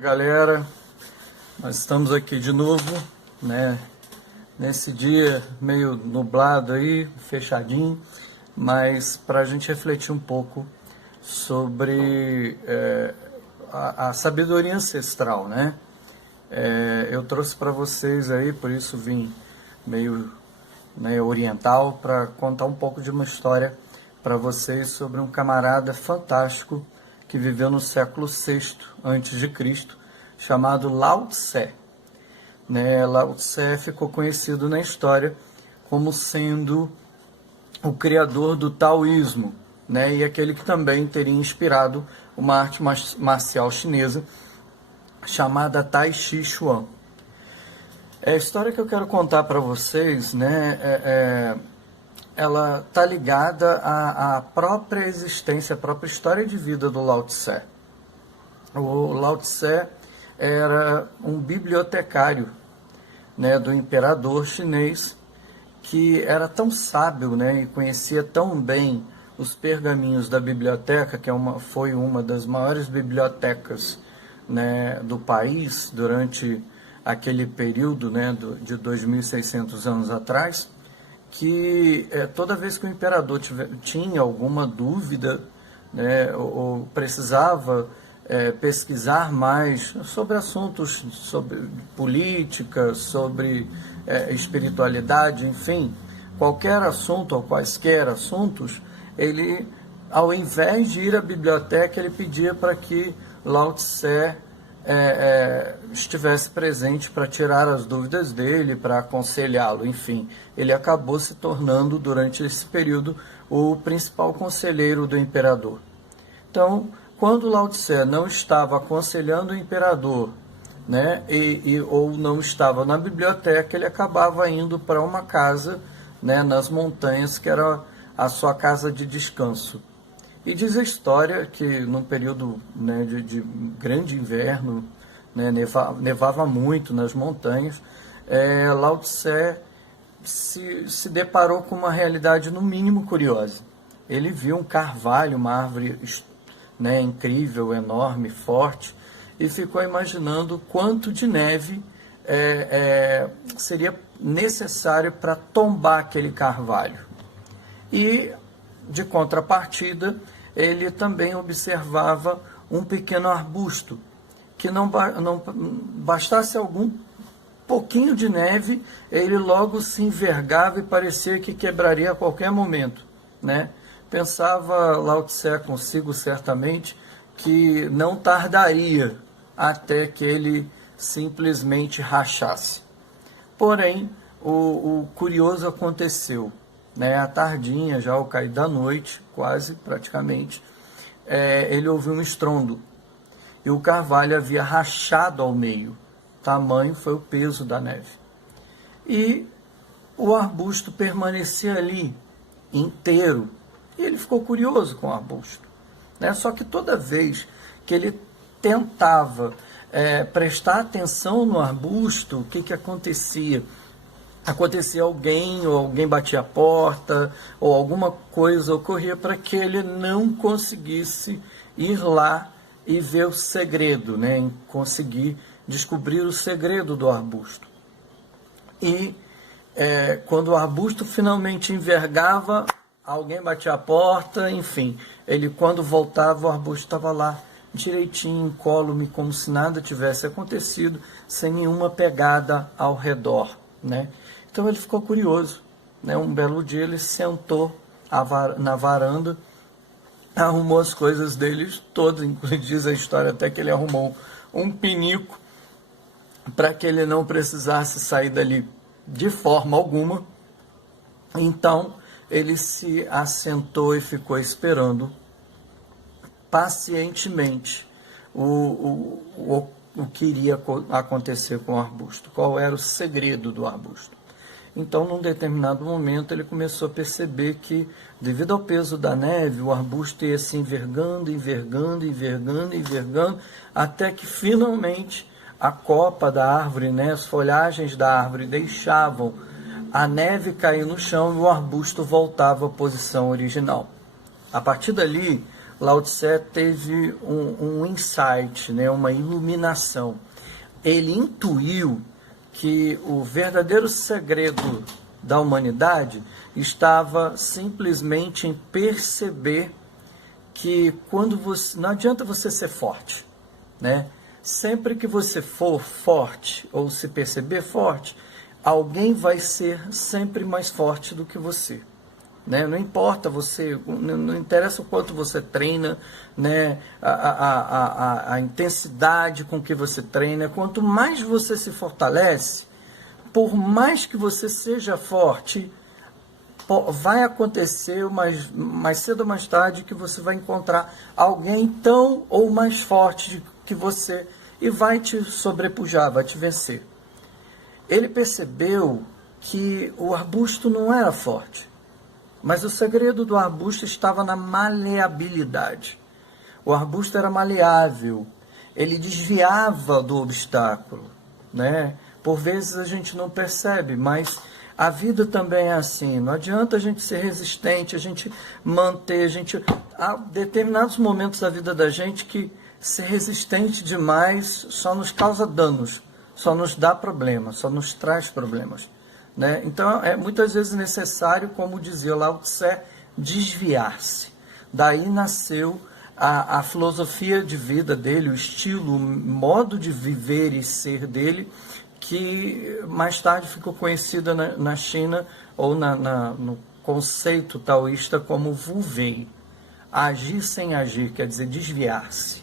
Galera, nós estamos aqui de novo, né? Nesse dia meio nublado aí, fechadinho, mas para a gente refletir um pouco sobre a sabedoria ancestral, né? Eu trouxe para vocês aí, por isso vim meio, né, oriental, para contar um pouco de uma história para vocês sobre um camarada fantástico que viveu no século VI a.C., chamado Lao Tse. Lao Tse ficou conhecido na história como sendo o criador do taoísmo, e aquele que também teria inspirado uma arte marcial chinesa chamada Tai Chi Chuan. A história que eu quero contar para vocês, ela está ligada à própria existência, à própria história de vida do Lao Tse. O Lao Tse era um bibliotecário, do imperador chinês, que era tão sábio, e conhecia tão bem os pergaminhos da biblioteca, que foi uma das maiores bibliotecas, do país durante aquele período, de 2.600 anos atrás, que toda vez que o imperador tinha alguma dúvida, ou precisava pesquisar mais sobre assuntos, sobre política, sobre espiritualidade, enfim, qualquer assunto ou quaisquer assuntos, ele, ao invés de ir à biblioteca, ele pedia para que Lao Tse estivesse presente para tirar as dúvidas dele, para aconselhá-lo, enfim. Ele acabou se tornando, durante esse período, o principal conselheiro do imperador. Então, quando Lao Tse não estava aconselhando o imperador, ou não estava na biblioteca, ele acabava indo para uma casa, nas montanhas, que era a sua casa de descanso. E diz a história que num período de grande inverno, nevava muito nas montanhas, Lao Tse se deparou com uma realidade no mínimo curiosa. Ele viu um carvalho, uma árvore incrível, enorme, forte, e ficou imaginando quanto de neve seria necessário para tombar aquele carvalho. E, de contrapartida, ele também observava um pequeno arbusto, que não bastasse algum pouquinho de neve, ele logo se envergava e parecia que quebraria a qualquer momento. Pensava Lao Tse consigo, certamente, que não tardaria até que ele simplesmente rachasse. Porém, o curioso aconteceu. À tardinha, já ao cair da noite, quase, praticamente, ele ouviu um estrondo. E o carvalho havia rachado ao meio. Tamanho foi o peso da neve. E o arbusto permanecia ali, inteiro. E ele ficou curioso com o arbusto. Só que toda vez que ele tentava prestar atenção no arbusto, o que acontecia? Acontecia ou alguém batia a porta, ou alguma coisa ocorria para que ele não conseguisse ir lá e ver o segredo, conseguir descobrir o segredo do arbusto. E quando o arbusto finalmente envergava, alguém batia a porta, enfim. Ele, quando voltava, o arbusto estava lá, direitinho, incólume, como se nada tivesse acontecido, sem nenhuma pegada ao redor, Então ele ficou curioso. Um belo dia ele sentou na varanda, arrumou as coisas dele todas, inclusive diz a história até que ele arrumou um pinico para que ele não precisasse sair dali de forma alguma. Então ele se assentou e ficou esperando pacientemente o que iria acontecer com o arbusto, qual era o segredo do arbusto. Então, num determinado momento, ele começou a perceber que, devido ao peso da neve, o arbusto ia se envergando, até que, finalmente, a copa da árvore, as folhagens da árvore deixavam a neve cair no chão e o arbusto voltava à posição original. A partir dali, Lao Tse teve um insight, né, uma iluminação. Ele intuiu que o verdadeiro segredo da humanidade estava simplesmente em perceber que quando você, não adianta você ser forte, né? Sempre que você for forte ou se perceber forte, alguém vai ser sempre mais forte do que você. Né? Não importa você, não interessa o quanto você treina, né? A intensidade com que você treina, quanto mais você se fortalece, por mais que você seja forte, vai acontecer mais cedo ou mais tarde que você vai encontrar alguém tão ou mais forte que você e vai te sobrepujar, vai te vencer. Ele percebeu que o arbusto não era forte. Mas o segredo do arbusto estava na maleabilidade. O arbusto era maleável, ele desviava do obstáculo, né? Por vezes a gente não percebe, mas a vida também é assim. Não adianta a gente ser resistente, a gente manter, há determinados momentos da vida da gente que ser resistente demais só nos causa danos, só nos dá problemas, só nos traz problemas. Né? Então, é muitas vezes necessário, como dizia Lao Tse, desviar-se. Daí nasceu a filosofia de vida dele, o estilo, o modo de viver e ser dele, que mais tarde ficou conhecida na China, ou no conceito taoísta como Wu Wei. Agir sem agir, quer dizer desviar-se.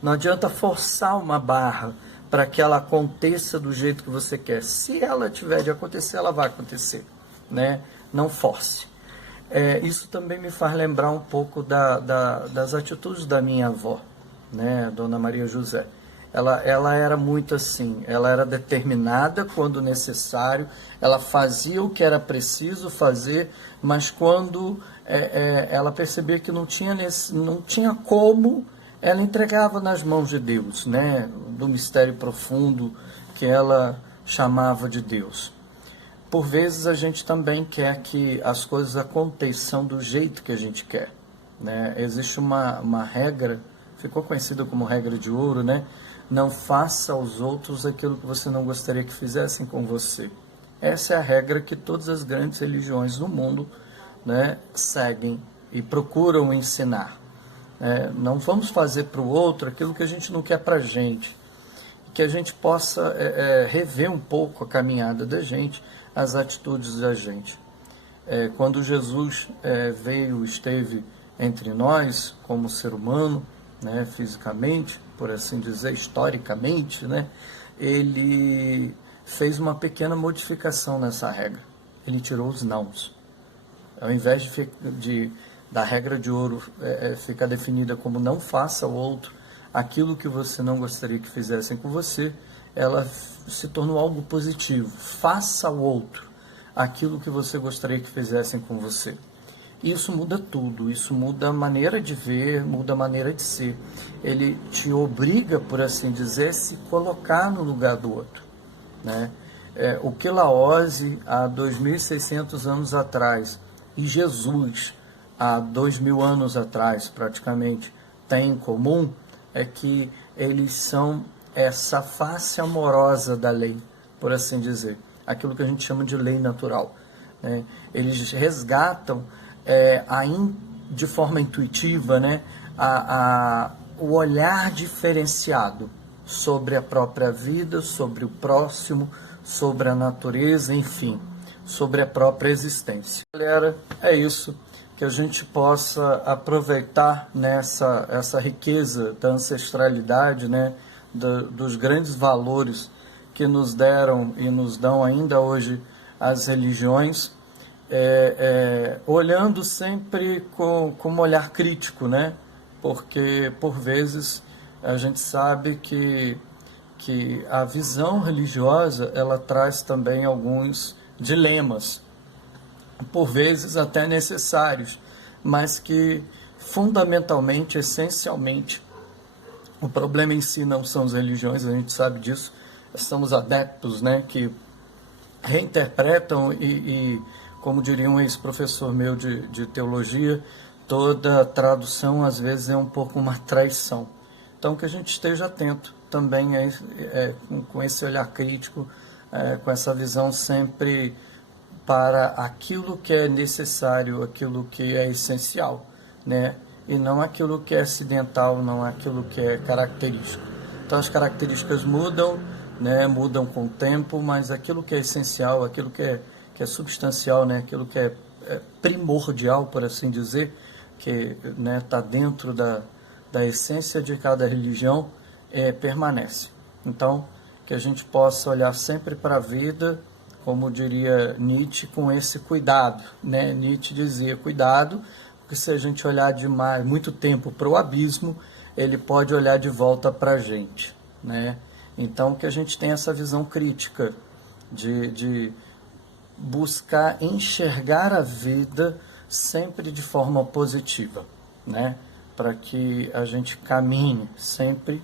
Não adianta forçar uma barra para que ela aconteça do jeito que você quer. Se ela tiver de acontecer, ela vai acontecer, né? Não force. Isso também me faz lembrar um pouco das atitudes da minha avó, né? Dona Maria José. Ela era muito assim, ela era determinada quando necessário, ela fazia o que era preciso fazer, mas quando ela percebia que não tinha como, ela entregava nas mãos de Deus, né? Do mistério profundo que ela chamava de Deus. Por vezes a gente também quer que as coisas aconteçam do jeito que a gente quer, né? Existe uma regra, ficou conhecida como regra de ouro, né? Não faça aos outros aquilo que você não gostaria que fizessem com você. Essa é a regra que todas as grandes religiões do mundo, né, seguem e procuram ensinar. Não vamos fazer para o outro aquilo que a gente não quer para a gente. Que a gente possa rever um pouco a caminhada da gente, as atitudes da gente. Quando Jesus esteve entre nós, como ser humano, né, fisicamente, por assim dizer, historicamente, né, ele fez uma pequena modificação nessa regra. Ele tirou os nãos. Ao invés da regra de ouro ficar definida como não faça ao outro aquilo que você não gostaria que fizessem com você, ela se tornou algo positivo. Faça ao outro aquilo que você gostaria que fizessem com você. Isso muda tudo, isso muda a maneira de ver, muda a maneira de ser. Ele te obriga, por assim dizer, a se colocar no lugar do outro, né? O que Laozi, há 2.600 anos atrás, e Jesus, há 2.000 anos atrás, praticamente, tem em comum, é que eles são essa face amorosa da lei, por assim dizer, aquilo que a gente chama de lei natural, né? Eles resgatam de forma intuitiva, né, o olhar diferenciado sobre a própria vida, sobre o próximo, sobre a natureza, enfim, sobre a própria existência. Galera, é isso, que a gente possa aproveitar essa riqueza da ancestralidade, né, dos grandes valores que nos deram e nos dão ainda hoje as religiões, olhando sempre com um olhar crítico, né? Porque por vezes a gente sabe que a visão religiosa ela traz também alguns dilemas, por vezes até necessários, mas que fundamentalmente, essencialmente, o problema em si não são as religiões, a gente sabe disso, são os adeptos, né, que reinterpretam e como diria um ex-professor meu de teologia, toda tradução às vezes é um pouco uma traição. Então que a gente esteja atento também com esse olhar crítico, com essa visão sempre para aquilo que é necessário, aquilo que é essencial, né? E não aquilo que é acidental, não aquilo que é característico. Então as características mudam, né? Mudam com o tempo, mas aquilo que é essencial, aquilo que é substancial, né? Aquilo que é primordial, por assim dizer, que está dentro da essência de cada religião, permanece. Então, que a gente possa olhar sempre para a vida, como diria Nietzsche, com esse cuidado, né? Nietzsche dizia, cuidado, porque se a gente olhar demais, muito tempo para o abismo, ele pode olhar de volta para a gente, né? Então, que a gente tenha essa visão crítica de buscar enxergar a vida sempre de forma positiva, né? Para que a gente caminhe sempre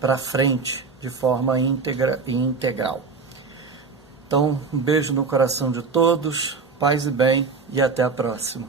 para frente de forma íntegra e integral. Então, um beijo no coração de todos, paz e bem, e até a próxima.